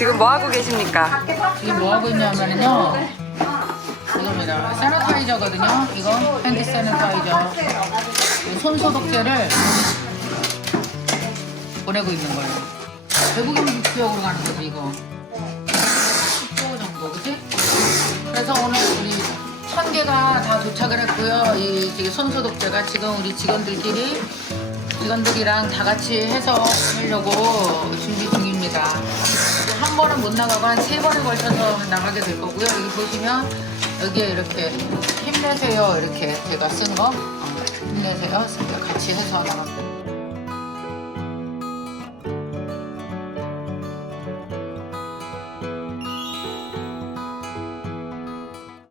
지금 뭐 하고 계십니까? 지금 뭐 하고 있냐면요. 이겁니다. 세니타이저거든요. 이거 핸드 세니타이저. 손 소독제를 보내고 있는 거예요. 대부분 지역으로 가는 거지 이거. 10조 정도, 그치? 그래서 오늘 우리 1000개가 다 도착을 했고요. 이 지금 손 소독제가 지금 우리 직원들이랑 다 같이 해서 하려고 준비 중입니다. 한 번은 못 나가고 한 3번에 걸쳐서 나가게 될 거고요. 여기 보시면 여기에 이렇게 힘내세요 이렇게 제가 쓴 거 힘내세요 같이 해서 나갑니다.